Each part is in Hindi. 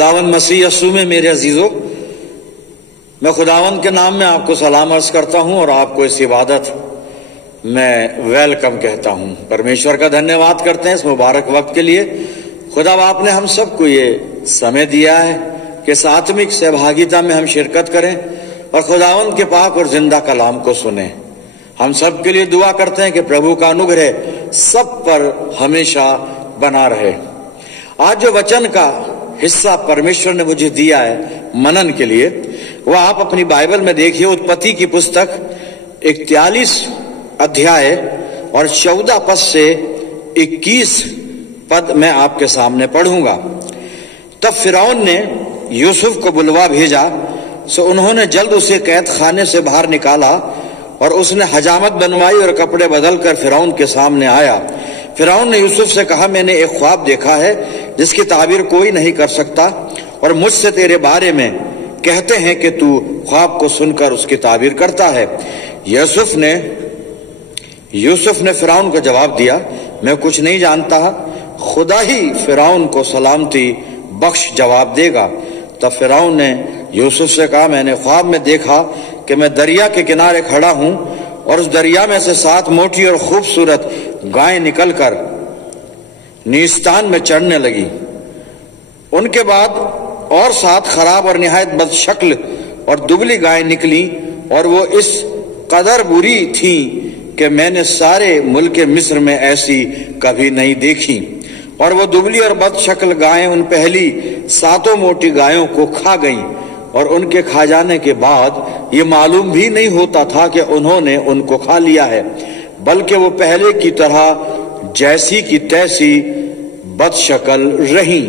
खुदावंद मसीह यस्सू में मेरे अजीजों, मैं खुदावंद के नाम में आपको सलाम अर्ज करता हूं और आपको इस इबादत में वेलकम कहता हूं। परमेश्वर का धन्यवाद करते हैं इस मुबारक वक्त के लिए। खुदा आपने हम सबको ये समय दिया है कि इस आत्मिक सहभागिता में हम शिरकत करें और खुदावंद के पाक और जिंदा कलाम को सुने। हम सब के लिए दुआ करते हैं कि प्रभु का अनुग्रह सब पर हमेशा बना रहे। आज जो वचन का हिस्सा परमेश्वर ने मुझे दिया है मनन के लिए, वह आप अपनी बाइबल में देखिए। उत्पत्ति की पुस्तक 41 अध्याय और 14 पद से 21 पद मैं आपके सामने पढ़ूंगा। तब फिरौन ने यूसुफ को बुलवा भेजा, सो उन्होंने जल्द उसे कैद खाने से बाहर निकाला और उसने हजामत बनवाई और कपड़े बदलकर फिरौन के सामने आया। फिरौन ने यूसुफ से कहा, मैंने एक ख्वाब देखा है जिसकी ताबीर कोई नहीं कर सकता, और मुझसे तेरे बारे में कहते हैं कि तू ख्वाब को सुनकर उसकी ताबीर करता है। यूसुफ ने फिरौन को जवाब दिया, मैं कुछ नहीं जानता, खुदा ही फिरौन को सलामती बख्श जवाब देगा। तब फिरौन ने यूसुफ से कहा, मैंने ख्वाब में देखा कि मैं दरिया के किनारे खड़ा हूं और उस दरिया में से 7 मोटी और खूबसूरत गायें निकलकर नीस्तान में चढ़ने लगी। उनके बाद और 7 खराब और निहायत बदशक्ल और दुबली गायें निकली, और वो इस कदर बुरी थी कि मैंने सारे मुल्क मिस्र में ऐसी कभी नहीं देखी। और वो दुबली और बदशक्ल गायें उन पहली 7 मोटी गायों को खा गईं, और उनके खा जाने के बाद ये मालूम भी नहीं होता था कि उन्होंने उनको खा लिया है, बल्कि वो पहले की तरह जैसी की तैसी बदशक्ल रहीं।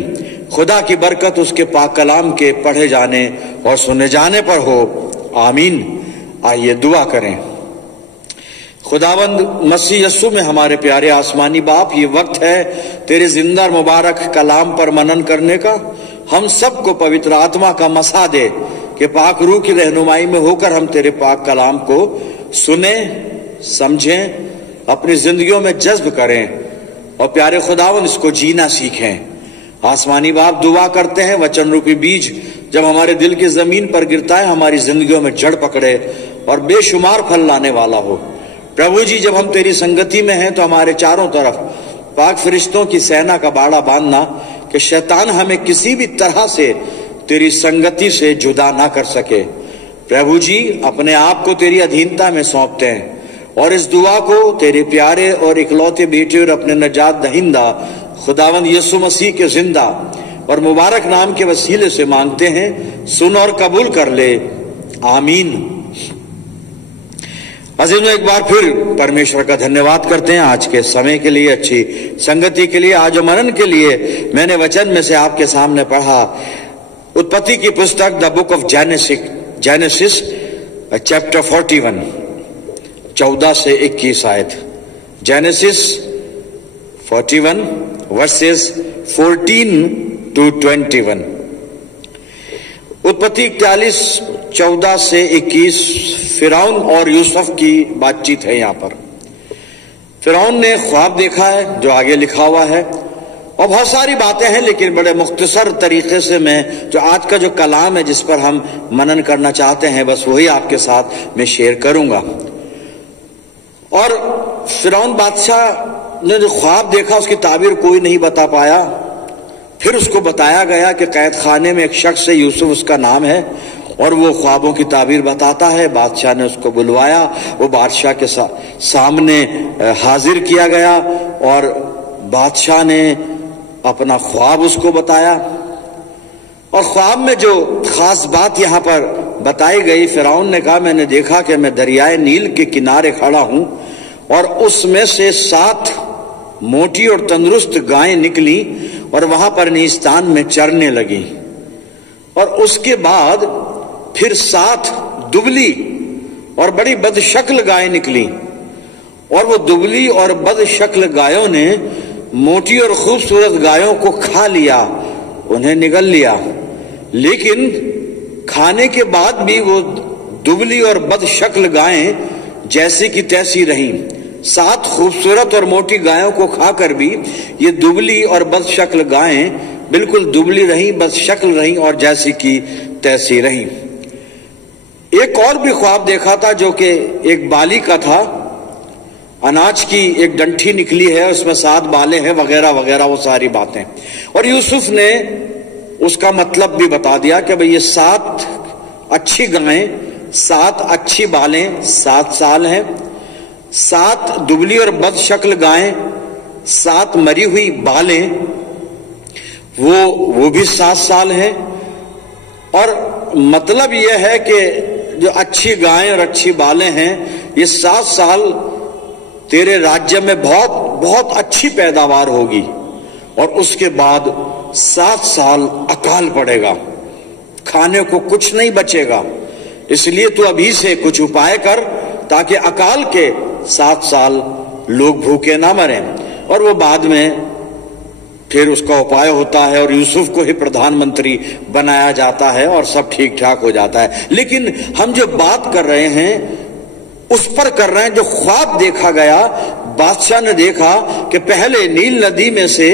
खुदा की बरकत उसके पाक कलाम के पढ़े जाने और सुने जाने पर हो, आमीन। आइए दुआ करें। खुदावंद मसीह यस्सू में हमारे प्यारे आसमानी बाप, ये वक्त है तेरे जिंदा मुबारक कलाम पर मनन करने का। हम सबको पवित्र आत्मा का मसा दे कि पाक रूह की रहनुमाई में होकर हम तेरे पाक कलाम को सुने, समझें, अपनी जिंदगियों में जज्ब करें और प्यारे खुदावंद इसको जीना सीखें। आसमानी बाप, दुआ करते हैं वचन रूपी बीज जब हमारे दिल की जमीन पर गिरता है, हमारी जिंदगियों में जड़ पकड़े और बेशुमार फल लाने वाला हो। प्रभु जी, जब हम तेरी संगति में हैं तो हमारे चारों तरफ पाक फरिश्तों की सेना का बाड़ा बांधना कि शैतान हमें किसी भी तरह से तेरी संगति से जुदा ना कर सके। प्रभु जी, अपने आप को तेरी अधीनता में सौंपते हैं और इस दुआ को तेरे प्यारे और इकलौते बेटे और अपने नजात दहिंदा खुदावंद यीशु मसीह के जिंदा और मुबारक नाम के वसीले से मांगते हैं। सुन और कबूल कर ले, आमीन। अजीजों, एक बार फिर परमेश्वर का धन्यवाद करते हैं आज के समय के लिए, अच्छी संगति के लिए, आज मनन के लिए। मैंने वचन में से आपके सामने पढ़ा उत्पत्ति की पुस्तक the book of genesis chapter 41 14 से 21 आयत। Genesis 41 versus 14 to 21। उत्पत्ति 41 14 से 21 फिरौन और यूसुफ की बातचीत है। यहां पर फिरौन ने ख्वाब देखा है जो आगे लिखा हुआ है, और बहुत सारी बातें हैं, लेकिन बड़े मुख्तसर तरीके से मैं जो आज का जो कलाम है जिस पर हम मनन करना चाहते हैं, बस वही आपके साथ मैं शेयर करूंगा। और फिरौन बादशाह ने जो ख्वाब देखा उसकी ताबीर कोई नहीं बता पाया। फिर उसको बताया गया कि कैद खाने में एक शख्स है, यूसुफ उसका नाम है, और वो ख्वाबों की ताबीर बताता है। बादशाह ने उसको बुलवाया, वो बादशाह के सामने हाजिर किया गया और बादशाह ने अपना ख्वाब उसको बताया। और ख्वाब में जो खास बात यहाँ पर बताई गई, फिरौन ने कहा, मैंने देखा कि मैं दरियाए नील के किनारे खड़ा हूं और उसमें से 7 मोटी और तंदुरुस्त गायें निकली और वहां पर नीस्तान में चरने लगी। और उसके बाद फिर 7 दुबली और बड़ी बदशक्ल गायें निकली, और वो दुबली और बदशक्ल गायों ने मोटी और खूबसूरत गायों को खा लिया, उन्हें निगल लिया। लेकिन खाने के बाद भी वो दुबली और बदशक्ल गायें जैसी की तैसी रहीं। 7 खूबसूरत और मोटी गायों को खाकर भी ये दुबली और बदशक्ल गायें बिल्कुल दुबली रही, बस शक्ल रही और जैसी की तैसी रही। एक और भी ख्वाब देखा था जो कि एक बाली का था। अनाज की एक डंठी निकली है, उसमें 7 बालें हैं, वगैरह वगैरह वो सारी बातें। और यूसुफ ने उसका मतलब भी बता दिया कि भाई ये 7 अच्छी गायें, 7 अच्छी बालें 7 साल हैं, 7 दुबली और बदशक्ल गायें, 7 मरी हुई बालें वो भी 7 साल हैं। और मतलब यह है कि जो अच्छी गायें और अच्छी बालें हैं, ये 7 साल तेरे राज्य में बहुत बहुत अच्छी पैदावार होगी और उसके बाद 7 साल अकाल पड़ेगा, खाने को कुछ नहीं बचेगा। इसलिए तू अभी से कुछ उपाय कर ताकि अकाल के 7 साल लोग भूखे ना मरें। और वो बाद में फिर उसका उपाय होता है और यूसुफ को ही प्रधानमंत्री बनाया जाता है और सब ठीक ठाक हो जाता है। लेकिन हम जो बात कर रहे हैं उस पर कर रहे हैं जो ख्वाब देखा गया। बादशाह ने देखा कि पहले नील नदी में से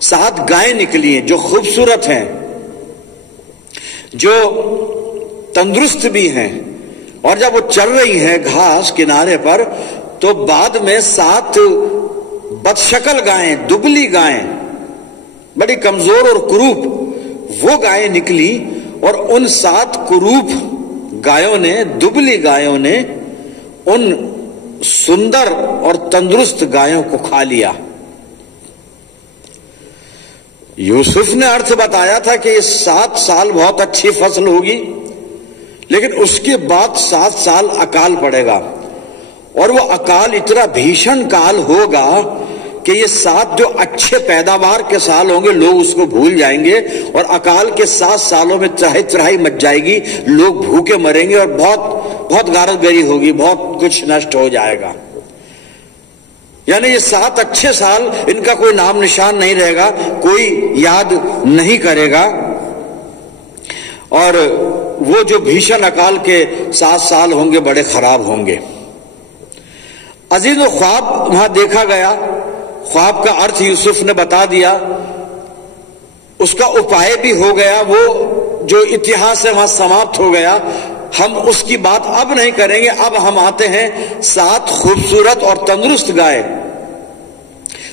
7 गायें निकली हैं जो खूबसूरत हैं, जो तंदुरुस्त भी हैं, और जब वो चल रही हैं घास किनारे पर तो बाद में 7 बदशक्ल गायें, दुबली गायें, बड़ी कमजोर और कुरूप वो गायें निकली। और उन 7 कुरूप गायों ने, दुबली गायों ने उन सुंदर और तंदुरुस्त गायों को खा लिया। यूसुफ ने अर्थ बताया था कि ये 7 साल बहुत अच्छी फसल होगी, लेकिन उसके बाद 7 साल अकाल पड़ेगा। और वो अकाल इतना भीषण काल होगा कि ये 7 जो अच्छे पैदावार के साल होंगे लोग उसको भूल जाएंगे, और अकाल के 7 सालों में त्राही त्राही मच जाएगी, लोग भूखे मरेंगे और बहुत बहुत गारतगरी होगी, बहुत कुछ नष्ट हो जाएगा। यानी ये 7 अच्छे साल, इनका कोई नाम निशान नहीं रहेगा, कोई याद नहीं करेगा। और वो जो भीषण अकाल के 7 साल होंगे बड़े खराब होंगे। अजीजों, ख्वाब वहां देखा गया, ख्वाब का अर्थ यूसुफ ने बता दिया, उसका उपाय भी हो गया, वो जो इतिहास है वहां समाप्त हो गया। हम उसकी बात अब नहीं करेंगे। अब हम आते हैं 7 खूबसूरत और तंदुरुस्त गाय,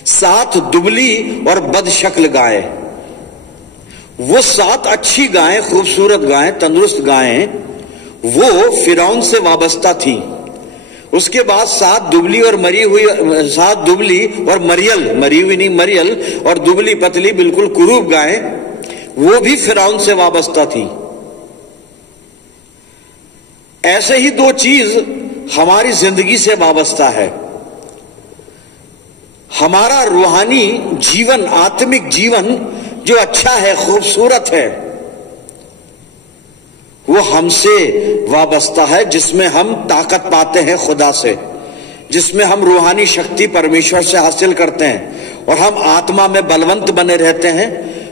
7 दुबली और बदशक्ल गाय। वो 7 अच्छी गायें, खूबसूरत गायें, तंदुरुस्त गायें, वो फिरौन से वाबस्ता थी। उसके बाद 7 दुबली और मरी हुई, 7 दुबली और मरियल, मरी हुई नहीं मरियल, और दुबली पतली बिल्कुल कुरूप गायें, वो भी फिरौन से वाबस्ता थी। ऐसे ही 2 चीज हमारी जिंदगी से वाबस्ता है। हमारा रूहानी जीवन, आत्मिक जीवन जो अच्छा है, खूबसूरत है, वो हमसे वाबस्ता है, जिसमें हम ताकत पाते हैं खुदा से, जिसमें हम रूहानी शक्ति परमेश्वर से हासिल करते हैं और हम आत्मा में बलवंत बने रहते हैं,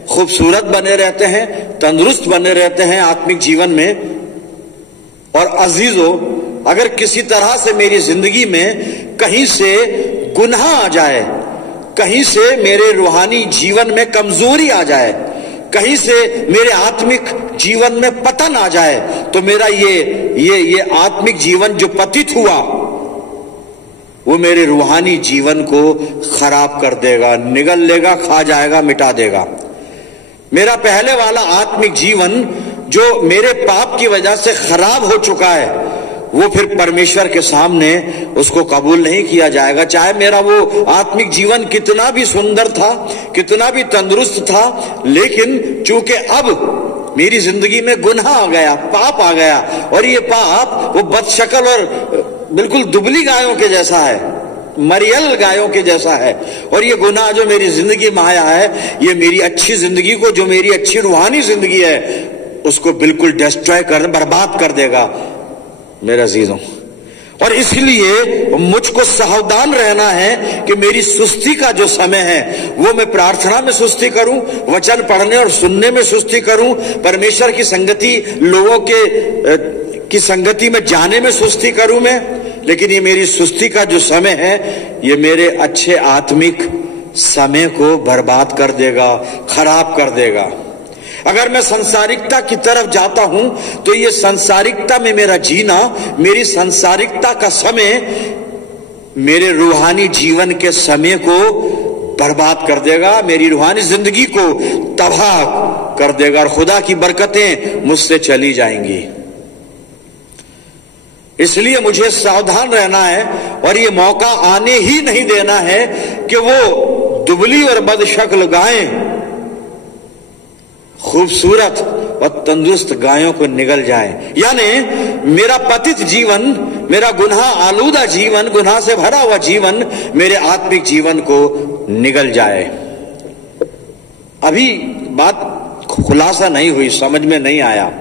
खूबसूरत बने रहते हैं, तंदुरुस्त बने रहते हैं आत्मिक जीवन में। और अजीजों, अगर किसी तरह से मेरी जिंदगी में कहीं से गुनाह आ जाए, कहीं से मेरे रूहानी जीवन में कमजोरी आ जाए, कहीं से मेरे आत्मिक जीवन में पतन आ जाए, तो मेरा ये आत्मिक जीवन जो पतित हुआ वो मेरे रूहानी जीवन को खराब कर देगा, निगल लेगा, खा जाएगा, मिटा देगा। मेरा पहले वाला आत्मिक जीवन जो मेरे पाप की वजह से खराब हो चुका है, वो फिर परमेश्वर के सामने उसको कबूल नहीं किया जाएगा। चाहे मेरा वो आत्मिक जीवन कितना भी सुंदर था, कितना भी तंदुरुस्त था, लेकिन चूंकि अब मेरी जिंदगी में गुनाह आ गया, पाप आ गया, और ये पाप वो बदशक्ल और बिल्कुल दुबली गायों के जैसा है, मरियल गायों के जैसा है, और ये गुनाह जो मेरी जिंदगी में आया है, ये मेरी अच्छी जिंदगी को, जो मेरी अच्छी रूहानी जिंदगी है, उसको बिल्कुल डिस्ट्रॉय कर, बर्बाद कर देगा मेरे अजीजों। और इसलिए मुझको सावधान रहना है कि मेरी सुस्ती का जो समय है वो मैं प्रार्थना में सुस्ती करूं, वचन पढ़ने और सुनने में सुस्ती करूं, परमेश्वर की संगति, लोगों की संगति में जाने में सुस्ती करूं मैं। लेकिन ये मेरी सुस्ती का जो समय है, ये मेरे अच्छे आत्मिक समय को बर्बाद कर देगा, खराब कर देगा। अगर मैं सांसारिकता की तरफ जाता हूं तो ये सांसारिकता में मेरा जीना, मेरी सांसारिकता का समय मेरे रूहानी जीवन के समय को बर्बाद कर देगा, मेरी रूहानी जिंदगी को तबाह कर देगा और खुदा की बरकतें मुझसे चली जाएंगी। इसलिए मुझे सावधान रहना है और ये मौका आने ही नहीं देना है कि वो दुबली और बदशक्ल गायें खूबसूरत और तंदुरुस्त गायों को निगल जाए, यानी मेरा पतित जीवन, मेरा गुनाह आलूदा जीवन, गुनाह से भरा हुआ जीवन मेरे आत्मिक जीवन को निगल जाए। अभी बात खुलासा नहीं हुई, समझ में नहीं आया।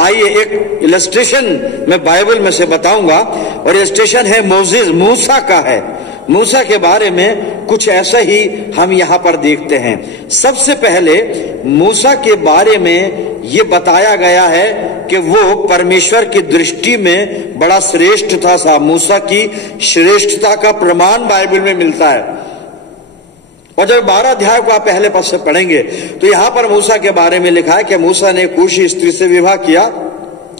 आइए एक इलस्ट्रेशन मैं बाइबल में से बताऊंगा और इलस्ट्रेशन है मोसेस, मूसा का है। मूसा के बारे में कुछ ऐसा ही हम यहां पर देखते हैं। सबसे पहले मूसा के बारे में यह बताया गया है कि वो परमेश्वर की दृष्टि में बड़ा श्रेष्ठ था। मूसा की श्रेष्ठता का प्रमाण बाइबल में मिलता है। और जब 12 अध्याय को आप पहले पद से पढ़ेंगे तो यहां पर मूसा के बारे में लिखा है कि मूसा ने कूशी स्त्री से विवाह किया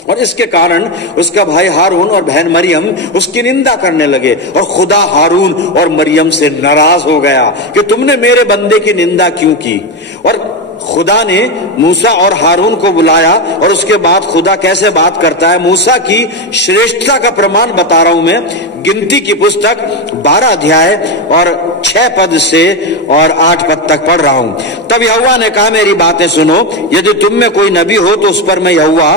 और इसके कारण उसका भाई हारून और बहन मरियम उसकी निंदा करने लगे और खुदा हारून और मरियम से नाराज हो गया कि तुमने मेरे बंदे की निंदा क्यों की। और खुदा ने मूसा और हारून को बुलाया और उसके बाद खुदा कैसे बात करता है, मूसा की श्रेष्ठता का प्रमाण बता रहा हूं मैं। गिनती की पुस्तक 12 अध्याय और 6 पद से और 8 पद तक पढ़ रहा हूं। तब यहोवा ने कहा, मेरी बातें सुनो, यदि तुम में कोई नबी हो तो उस पर मैं यहोवा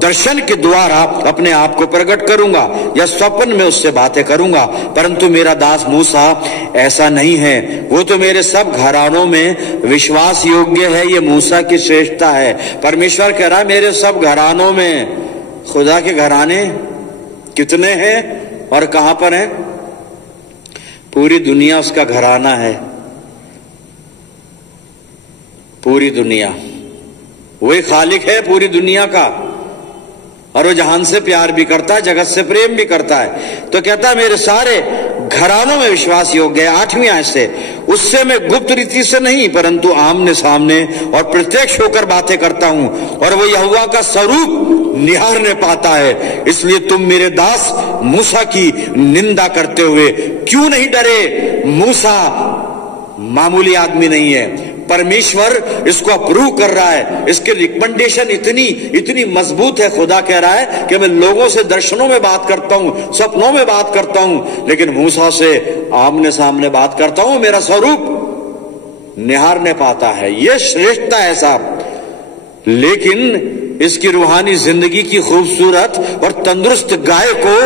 दर्शन के द्वारा अपने आप को प्रकट करूंगा या स्वप्न में उससे बातें करूंगा, परंतु मेरा दास मूसा ऐसा नहीं है। वो तो मेरे सब घरानों में विश्वास योग्य है। ये मूसा की श्रेष्ठता है। परमेश्वर कह रहा है मेरे सब घरानों में। खुदा के घराने कितने हैं और कहां पर हैं? पूरी दुनिया उसका घराना है। पूरी दुनिया, वही खालिक है पूरी दुनिया का और वो जहान से प्यार भी करता है, जगत से प्रेम भी करता है। तो कहता है मेरे सारे घरानों में विश्वास योग्य है। 8वीं आयत से, उससे मैं गुप्त रीति से नहीं परंतु आमने सामने और प्रत्यक्ष होकर बातें करता हूं और वो यहोवा का स्वरूप निहारने पाता है। इसलिए तुम मेरे दास मूसा की निंदा करते हुए क्यों नहीं डरे? मूसा मामूली आदमी नहीं है। परमेश्वर इसको अप्रूव कर रहा है। इसकी रिकमेंडेशन इतनी मजबूत है। खुदा कह रहा है कि मैं लोगों से दर्शनों में बात करता हूं, सपनों में बात करता हूं, लेकिन मूसा से आमने सामने बात करता हूं, मेरा स्वरूप निहारने पाता है। यह श्रेष्ठता है साहब। लेकिन इसकी रूहानी जिंदगी की खूबसूरत और तंदुरुस्त गाय को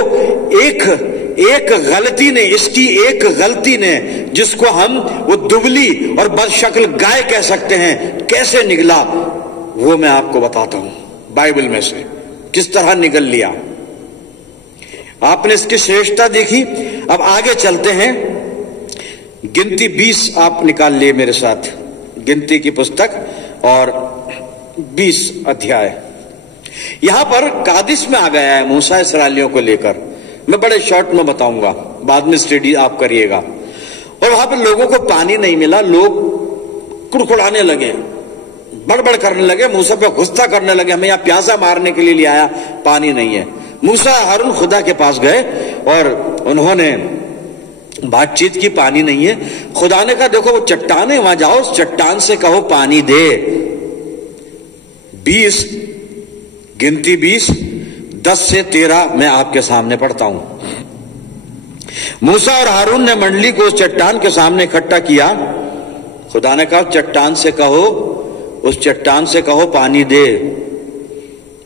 एक गलती ने, इसकी एक गलती ने, जिसको हम वो दुबली और बदशक्ल गाय कह सकते हैं, कैसे निकला वो मैं आपको बताता हूं बाइबल में से किस तरह निकल लिया। आपने इसकी श्रेष्ठता देखी। अब आगे चलते हैं। गिनती 20 आप निकाल लिए मेरे साथ, गिनती की पुस्तक और 20 अध्याय। यहां पर कादिश में आ गया है मूसा इस्राएलियों को लेकर। मैं बड़े शॉर्ट में बताऊंगा, बाद में स्टडी आप करिएगा। और वहां पर लोगों को पानी नहीं मिला। लोग कुड़कुड़ाने लगे, बड़बड़ करने लगे, मूसा पे गुस्सा करने लगे, हमें यहां प्यासा मारने के लिए ले आया, पानी नहीं है। मूसा हारून खुदा के पास गए और उन्होंने बातचीत की, पानी नहीं है। खुदा ने कहा देखो वो चट्टान है, वहां जाओ, उस चट्टान से कहो पानी दे। 20 गिनती 20 10 से 13 मैं आपके सामने पढ़ता हूं। मूसा और हारून ने मंडली को उस चट्टान के सामने इकट्ठा किया। खुदा ने कहा चट्टान से कहो, उस चट्टान से कहो पानी दे।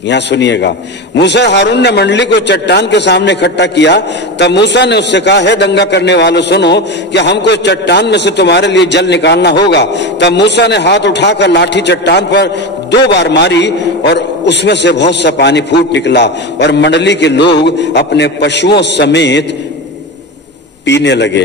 यहां सुनिएगा, मूसा और हारून ने मंडली को चट्टान के सामने इकट्ठा किया। तब मूसा ने उससे कहा, है दंगा करने वालों सुनो कि हमको इस चट्टान में से तुम्हारे लिए जल निकालना होगा। तब मूसा ने हाथ उठाकर लाठी चट्टान पर 2 बार मारी और उसमें से बहुत सा पानी फूट निकला और मंडली के लोग अपने पशुओं समेत पीने लगे।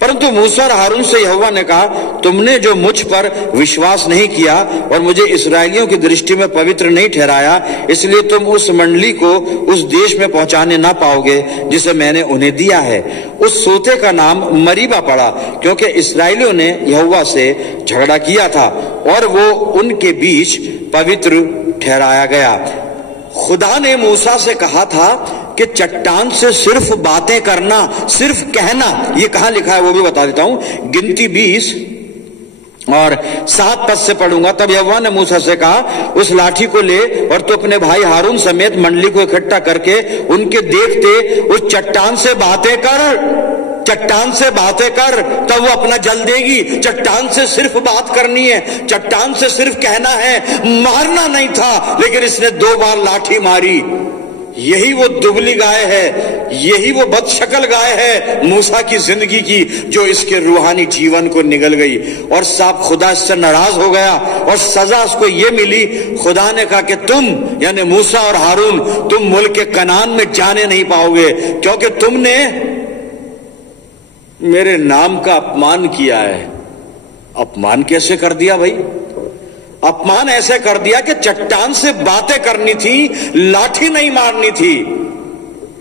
परंतु मूसा और हारून से यहोवा ने कहा, तुमने जो मुझ पर विश्वास नहीं किया और मुझे इस्राएलियों की दृष्टि में पवित्र नहीं ठहराया, इसलिए तुम उस मंडली को उस देश में पहुंचाने ना पाओगे जिसे मैंने उन्हें दिया है। उस सोते का नाम मरीबा पड़ा, क्योंकि इस्राएलियों ने यहोवा से झगड़ा किया था और वो उनके बीच पवित्र ठहराया गया। खुदा ने मूसा से कहा था कि चट्टान से सिर्फ बातें करना, सिर्फ कहना। ये कहां लिखा है वो भी बता देता हूं। गिनती 20 और 7 पद से पढ़ूंगा। तब यहोवा ने मूसा से कहा, उस लाठी को ले और तू अपने भाई हारून समेत मंडली को इकट्ठा करके उनके देखते उस चट्टान से बातें कर। चट्टान से बातें कर, तब वो अपना जल देगी। चट्टान से सिर्फ बात करनी है, चट्टान से सिर्फ कहना है, मारना नहीं था। लेकिन इसने 2 बार लाठी मारी। यही वो दुबली गाय है, यही वो बदशक्ल गाय है मूसा की जिंदगी की, जो इसके रूहानी जीवन को निगल गई। और साहब खुदा इससे नाराज हो गया और सजा उसको ये मिली। खुदा ने कहा कि तुम यानी मूसा और हारून, तुम मुल्क के कनान में जाने नहीं पाओगे, क्योंकि तुमने मेरे नाम का अपमान किया है। अपमान कैसे कर दिया भाई? अपमान ऐसे कर दिया कि चट्टान से बातें करनी थी, लाठी नहीं मारनी थी।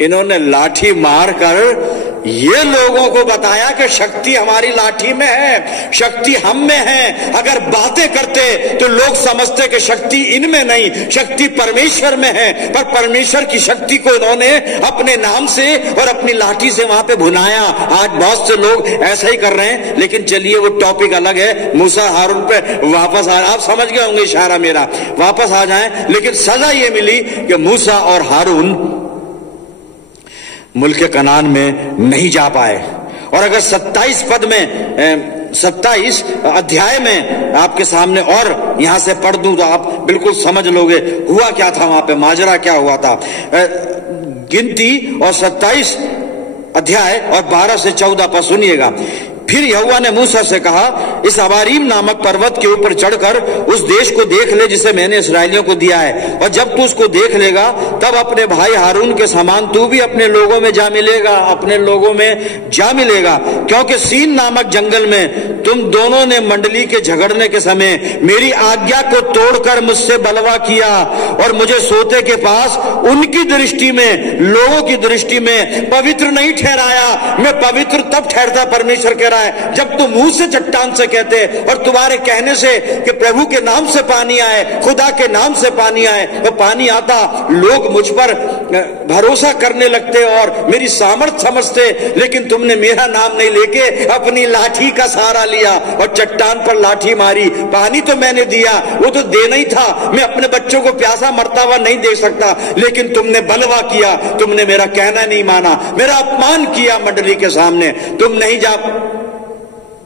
इन्होंने लाठी मारकर ये लोगों को बताया कि शक्ति हमारी लाठी में है, शक्ति हम में है। अगर बातें करते तो लोग समझते कि शक्ति इनमें नहीं, शक्ति परमेश्वर में है। पर परमेश्वर की शक्ति को इन्होंने अपने नाम से और अपनी लाठी से वहां पे भुनाया। आज बहुत से लोग ऐसा ही कर रहे हैं। लेकिन चलिए वो टॉपिक अलग है। मूसा हारून पे वापस आ, आप समझ गए होंगे इशारा मेरा, वापस आ जाएं। लेकिन सजा ये मिली कि मूसा और हारून मुल्क कनान में नहीं जा पाए। और अगर 27 पद में 27 अध्याय में आपके सामने और यहां से पढ़ दूं तो आप बिल्कुल समझ लोगे हुआ क्या था वहां पे, माजरा क्या हुआ था। गिनती और 27 अध्याय और 12 से 14 पद सुनिएगा। फिर यहोवा ने मूसा से कहा, इस अबारीम नामक पर्वत के ऊपर चढ़कर उस देश को देख ले जिसे मैंने इस्राएलियों को दिया है। और जब तू उसको देख लेगा तब अपने भाई हारून के समान तू भी अपने लोगों में जा मिलेगा, अपने लोगों में जा मिलेगा। क्योंकि सीन नामक जंगल में तुम दोनों ने मंडली के झगड़ने के समय मेरी आज्ञा को तोड़कर मुझसे बलवा किया और मुझे सोते के पास उनकी दृष्टि में, लोगों की दृष्टि में पवित्र नहीं ठहराया। मैं पवित्र तब ठहरता, परमेश्वर कह रहा है, जब तुम मुंह से चट्टान से कहते और तुम्हारे कहने से कि प्रभु के नाम से पानी आए, खुदा के नाम से पानी आए, तो पानी आता, लोग मुझ पर भरोसा करने लगते और मेरी सामर्थ समझते। लेकिन तुमने मेरा नाम नहीं लेके अपनी लाठी का सहारा लिया और चट्टान पर लाठी मारी। पानी तो मैंने दिया, वो तो देना ही था। मैं अपने बच्चों को प्यासा मरता हुआ नहीं देख सकता, लेकिन तुमने बलवा किया, तुमने मेरा कहना नहीं माना, मेरा अपमान किया मंडली के सामने। तुम नहीं जा,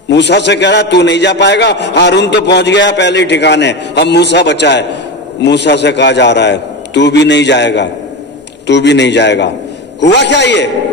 मूसा से कह रहा तू नहीं जा पाएगा, हारून तो पहुंच गया पहले ही ठिकाने, अब मूसा बचा है। मूसा से कहा जा रहा है तू भी नहीं जाएगा, तू भी नहीं जाएगा। हुआ क्या ये?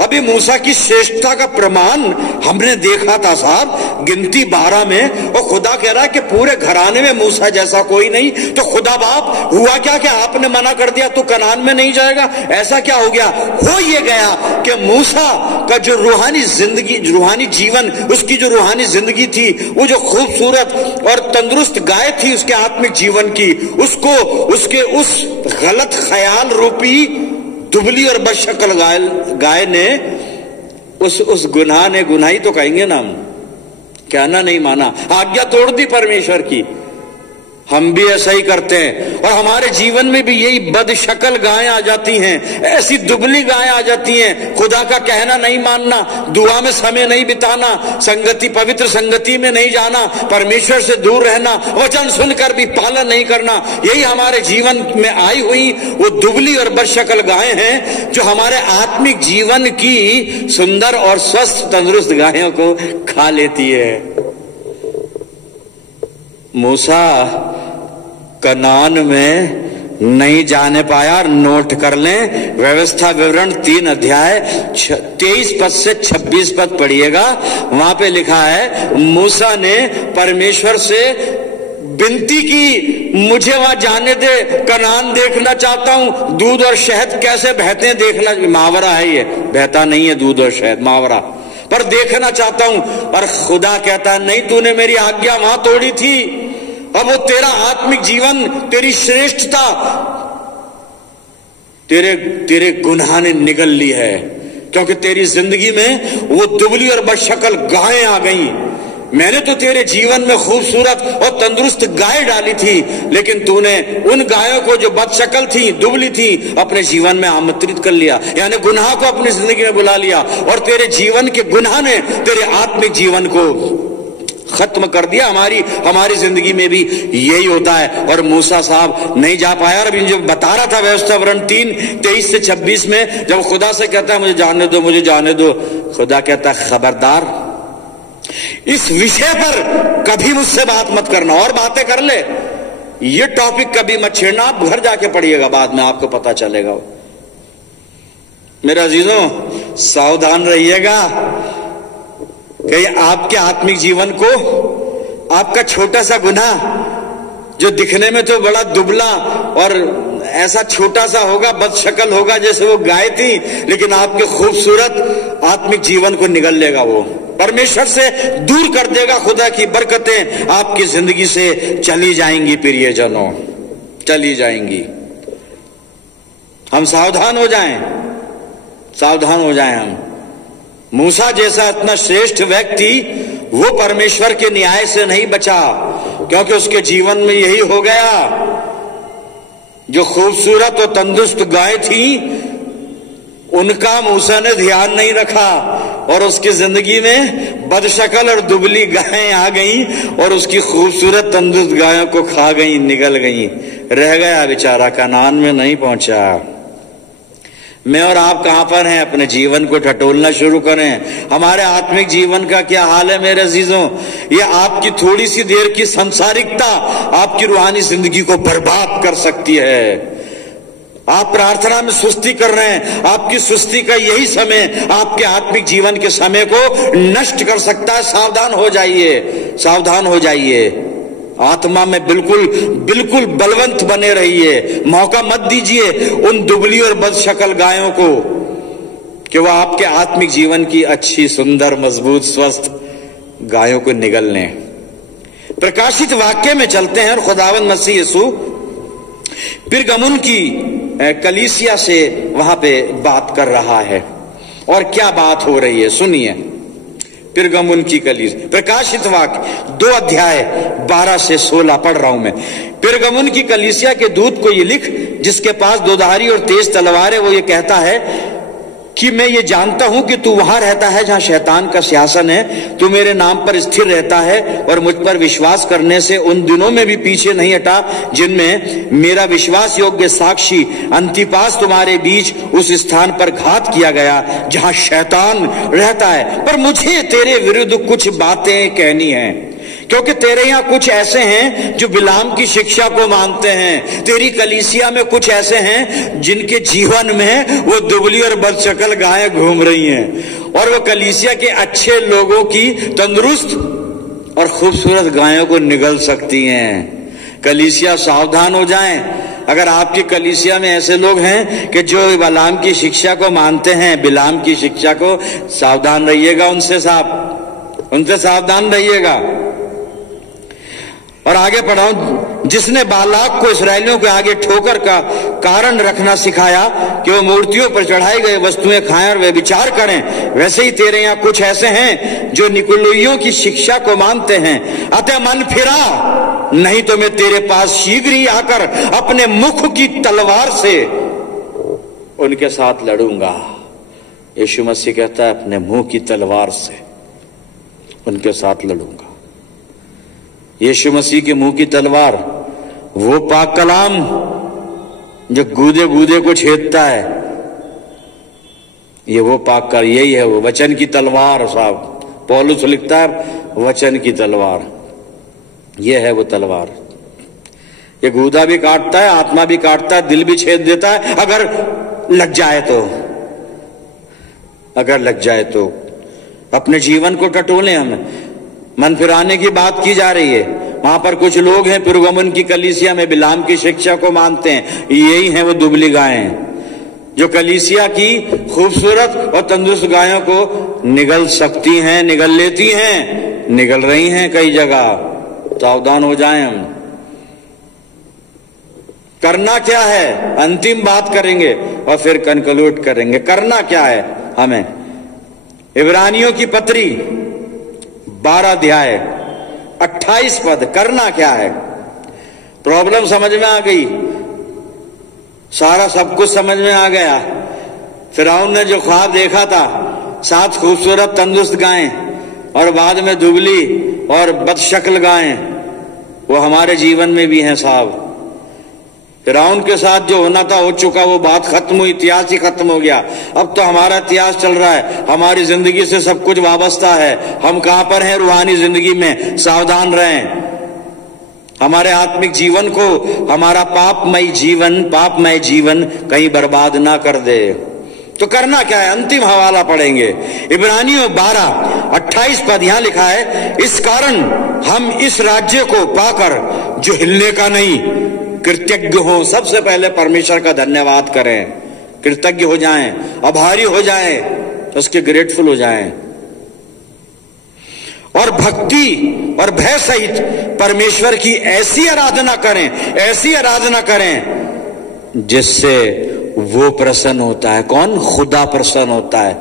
अभी मूसा की श्रेष्ठता का प्रमाण हमने देखा था साहब गिनती 12 में। और खुदा कह रहा है कि पूरे घराने में मूसा जैसा कोई नहीं। तो खुदा बाप हुआ क्या कि आपने मना कर दिया तू कनान में नहीं जाएगा? ऐसा क्या हो गया? हो ये गया कि मूसा का जो रूहानी जिंदगी, रूहानी जीवन, उसकी जो रूहानी जिंदगी थी, वो जो खूबसूरत और तंदुरुस्त गाय थी उसके आत्मिक जीवन की, उसको उसके उस गलत ख्याल रूपी दुबली और बदशक्ल गाय ने उस गुनाह ने, गुनाही तो कहेंगे ना, कहना नहीं माना, आज्ञा तोड़ दी परमेश्वर की। हम भी ऐसा ही करते हैं और हमारे जीवन में भी यही बदशक्ल गायें आ जाती हैं, ऐसी दुबली गायें आ जाती हैं। खुदा का कहना नहीं मानना, दुआ में समय नहीं बिताना, संगति, पवित्र संगति में नहीं जाना, परमेश्वर से दूर रहना, वचन सुनकर भी पालन नहीं करना, यही हमारे जीवन में आई हुई वो दुबली और बदशक्ल गायें हैं जो हमारे आत्मिक जीवन की सुंदर और स्वस्थ तंदुरुस्त गायों को खा लेती है। मूसा कनान में नहीं जाने पाया। नोट कर लें, व्यवस्था विवरण 3 अध्याय 23 पद से 26 पद पढ़िएगा। वहां पे लिखा है मूसा ने परमेश्वर से विनती की, मुझे वहां जाने दे, कनान देखना चाहता हूं, दूध और शहद कैसे बहते हैं देखना। मुहावरा है ये, बहता नहीं है दूध और शहद, मुहावरा। पर देखना चाहता हूं। और खुदा कहता है नहीं, तूने मेरी आज्ञा वहां तोड़ी थी। अब वो तेरा आत्मिक जीवन, तेरी श्रेष्ठता तेरे गुनाह ने निगल ली है, क्योंकि तेरी जिंदगी में वो दुबली और बदशक्ल गायें आ गई। मैंने तो तेरे जीवन में खूबसूरत और तंदुरुस्त गाय डाली थी, लेकिन तूने उन गायों को जो बदशक्ल थी, दुबली थी, अपने जीवन में आमंत्रित कर लिया, यानी गुनाह को अपनी जिंदगी में बुला लिया। और तेरे जीवन के गुनाह ने तेरे आत्मिक जीवन को खत्म कर दिया। हमारी जिंदगी में भी यही होता है। और मूसा साहब नहीं जा पाया। और अभी जो बता रहा था व्यवस्था वरण 3:23 से 26 में, जब खुदा से कहता है मुझे जाने दो, मुझे जाने दो, खुदा कहता है खबरदार, इस विषय पर कभी मुझसे बात मत करना। और बातें कर ले, ये टॉपिक कभी मत छेड़ना। आप घर जाके पढ़िएगा, बाद में आपको पता चलेगा। मेरे अजीजों, सावधान रहिएगा कि आपके आत्मिक जीवन को आपका छोटा सा गुनाह, जो दिखने में तो बड़ा दुबला और ऐसा छोटा सा होगा, बदशक्ल होगा जैसे वो गाय थी, लेकिन आपके खूबसूरत आत्मिक जीवन को निगल लेगा, वो परमेश्वर से दूर कर देगा। खुदा की बरकतें आपकी जिंदगी से चली जाएंगी, प्रियजनों, चली जाएंगी। हम सावधान हो जाएं, सावधान हो जाएं। हम मूसा जैसा इतना श्रेष्ठ व्यक्ति, वो परमेश्वर के न्याय से नहीं बचा, क्योंकि उसके जीवन में यही हो गया। जो खूबसूरत और तंदुरुस्त गाय थी, उनका मूसा ने ध्यान नहीं रखा, और उसकी जिंदगी में बदशक्ल और दुबली गायें आ गई, और उसकी खूबसूरत तंदुरुस्त गायों को खा गई, निगल गई। रह गया बेचारा, कनान में नहीं पहुंचा। मैं और आप कहां पर हैं? अपने जीवन को टटोलना शुरू करें। हमारे आत्मिक जीवन का क्या हाल है मेरे अजीजों? ये आपकी थोड़ी सी देर की संसारिकता आपकी रूहानी जिंदगी को बर्बाद कर सकती है। आप प्रार्थना में सुस्ती कर रहे हैं, आपकी सुस्ती का यही समय आपके आत्मिक जीवन के समय को नष्ट कर सकता है। सावधान हो जाइए, सावधान हो जाइए। आत्मा में बिल्कुल बलवंत बने रहिए। मौका मत दीजिए उन दुबली और बदशक्ल गायों को कि वह आपके आत्मिक जीवन की अच्छी, सुंदर, मजबूत, स्वस्थ गायों को निगल लें। प्रकाशित वाक्य में चलते हैं, और खुदावंद मसीह यीशु पिरगमुन की कलीसिया से वहां पे बात कर रहा है। और क्या बात हो रही है सुनिए। पिरगमुन की कलीसिया, प्रकाशित वाक्य 2 अध्याय 12 से 16 पढ़ रहा हूं मैं। पिरगमुन की कलीसिया के दूत को ये लिख, जिसके पास दोधारी और तेज तलवार है, वो ये कहता है कि मैं ये जानता हूं कि तू वहां रहता है जहां शैतान का सिंहासन है। तू मेरे नाम पर स्थिर रहता है और मुझ पर विश्वास करने से उन दिनों में भी पीछे नहीं हटा जिनमें मेरा विश्वास योग्य साक्षी अंतिपास तुम्हारे बीच उस स्थान पर घात किया गया जहां शैतान रहता है। पर मुझे तेरे विरुद्ध कुछ बातें कहनी है, क्योंकि तेरे यहां कुछ ऐसे हैं जो बिलाम की शिक्षा को मानते हैं। तेरी कलीसिया में कुछ ऐसे हैं जिनके जीवन में वो दुबली और बदशक्ल गायें घूम रही हैं, और वो कलीसिया के अच्छे लोगों की तंदुरुस्त और खूबसूरत गायों को निगल सकती हैं। कलीसिया सावधान हो जाएं। अगर आपकी कलीसिया में ऐसे लोग हैं कि जो बिलाम की शिक्षा को मानते हैं, बिलाम की शिक्षा को, सावधान रहिएगा उनसे सावधान रहिएगा। और आगे पढ़ाऊं, जिसने बालाक को इसराइलियों के आगे ठोकर का कारण रखना सिखाया कि वो मूर्तियों पर चढ़ाई गई वस्तुएं खाएं और वे विचार करें, वैसे ही तेरे यहाँ कुछ ऐसे हैं जो निकुलइयों की शिक्षा को मानते हैं। अतः मन फिरा, नहीं तो मैं तेरे पास शीघ्र ही आकर अपने मुख की तलवार से उनके साथ लड़ूंगा। यीशु मसीह कहता है अपने मुंह की तलवार से उनके साथ लड़ूंगा। यीशु मसीह के मुंह की तलवार, वो पाक कलाम जो गूदे गूदे को छेदता है, ये वो पाक कर, यही है वो वचन की तलवार। साहब पौलुस लिखता है वचन की तलवार, ये है वो तलवार। ये गूदा भी काटता है, आत्मा भी काटता है, दिल भी छेद देता है, अगर लग जाए तो। अपने जीवन को टटोले। हमें मन फिराने की बात की जा रही है। वहां पर कुछ लोग हैं पिरगमुन की कलीसिया में बिलाम की शिक्षा को मानते हैं, यही हैं वो दुबली गायें। जो कलीसिया की खूबसूरत और तंदुरुस्त गायों को निगल सकती हैं, निगल लेती हैं, निगल रही हैं कई जगह। सावधान हो जाएं हम। करना क्या है, अंतिम बात करेंगे और फिर कंक्लूड करेंगे। करना क्या है हमें? इब्रानियों की पत्री 12 अध्याय 28 पद। करना क्या है? प्रॉब्लम समझ में आ गई, सारा सब कुछ समझ में आ गया। फिरौन ने जो ख्वाब देखा था, 7 खूबसूरत तंदुरुस्त गायें और बाद में दुबली और बदशक्ल गायें, वो हमारे जीवन में भी हैं साहब। फिरौन के साथ जो होना था हो चुका, वो बात खत्म हुई, इतिहास ही खत्म हो गया। अब तो हमारा इतिहास चल रहा है, हमारी जिंदगी से सब कुछ वाबस्ता है। हम कहां पर हैं रूहानी जिंदगी में? सावधान रहें। हमारे आत्मिक जीवन को हमारा पापमय जीवन कहीं बर्बाद ना कर दे। तो करना क्या है? अंतिम हवाला पढ़ेंगे, इब्रानियों 12:28 पद। यहां लिखा है, इस कारण हम इस राज्य को पाकर जो हिलने का नहीं, कृतज्ञ हो। सबसे पहले परमेश्वर का धन्यवाद करें, कृतज्ञ हो जाएं, आभारी हो जाएं, उसके ग्रेटफुल हो जाएं, और भक्ति और भय सहित परमेश्वर की ऐसी आराधना करें जिससे वो प्रसन्न होता है। कौन? खुदा प्रसन्न होता है।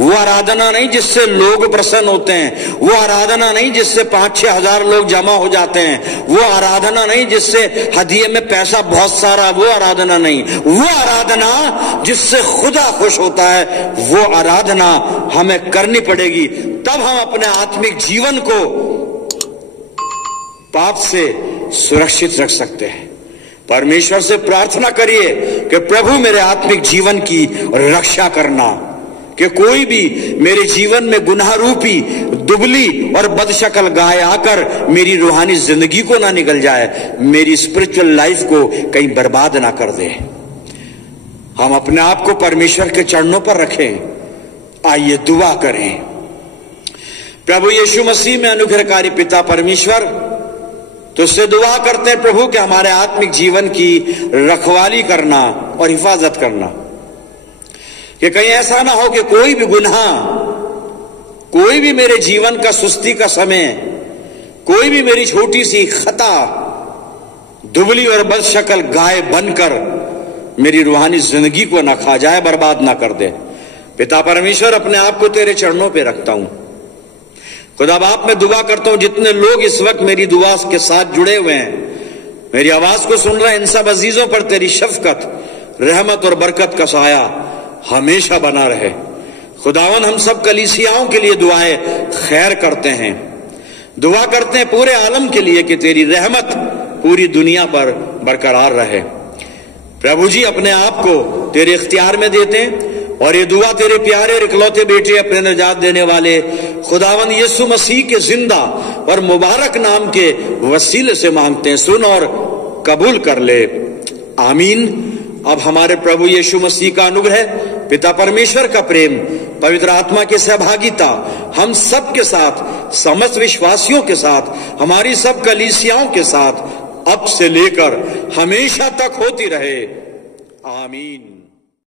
वो आराधना नहीं जिससे लोग प्रसन्न होते हैं, वो आराधना नहीं जिससे 5-6 हजार लोग जमा हो जाते हैं, वो आराधना नहीं जिससे हदिये में पैसा बहुत सारा, वो आराधना नहीं। वो आराधना जिससे खुदा खुश होता है, वो आराधना हमें करनी पड़ेगी। तब हम अपने आत्मिक जीवन को पाप से सुरक्षित रख सकते हैं। परमेश्वर से प्रार्थना करिए कि प्रभु मेरे आत्मिक जीवन की रक्षा करना, कि कोई भी मेरे जीवन में गुनाह रूपी दुबली और बदशक्ल गाय आकर मेरी रूहानी जिंदगी को ना निगल जाए, मेरी स्पिरिचुअल लाइफ को कहीं बर्बाद ना कर दे। हम अपने आप को परमेश्वर के चरणों पर रखें। आइए दुआ करें। प्रभु यीशु मसीह में अनुग्रहकारी पिता परमेश्वर, तो उससे दुआ करते हैं प्रभु कि हमारे आत्मिक जीवन की रखवाली करना और हिफाजत करना, कि कहीं ऐसा ना हो कि कोई भी गुनाह, कोई भी मेरे जीवन का सुस्ती का समय, कोई भी मेरी छोटी सी खता दुबली और बदशक्ल गाय बनकर मेरी रूहानी जिंदगी को ना खा जाए, बर्बाद ना कर दे। पिता परमेश्वर, अपने आप को तेरे चरणों पे रखता हूं। खुदा बाप, मैं दुआ करता हूं जितने लोग इस वक्त मेरी दुआ के साथ जुड़े हुए हैं, मेरी आवाज को सुन रहे हैं, इन सब अजीजों पर तेरी शफकत, रहमत और बरकत का साया हमेशा बना रहे। खुदावन, हम सब कलीसियाओं के लिए दुआएं खैर करते हैं, दुआ करते हैं पूरे आलम के लिए कि तेरी रहमत पूरी दुनिया पर बरकरार रहे। प्रभु जी, अपने आप को तेरे इख्तियार में देते हैं और ये दुआ तेरे प्यारे और इकलौते बेटे, अपने निजात देने वाले खुदावन यीशु मसीह के जिंदा और मुबारक नाम के वसीले से मांगते हैं। सुन और कबूल कर ले, आमीन। अब हमारे प्रभु यीशु मसीह का अनुग्रह, पिता परमेश्वर का प्रेम, पवित्र आत्मा की सहभागिता हम सब के साथ, समस्त विश्वासियों के साथ, हमारी सब कलीसियाओं के साथ अब से लेकर हमेशा तक होती रहे। आमीन।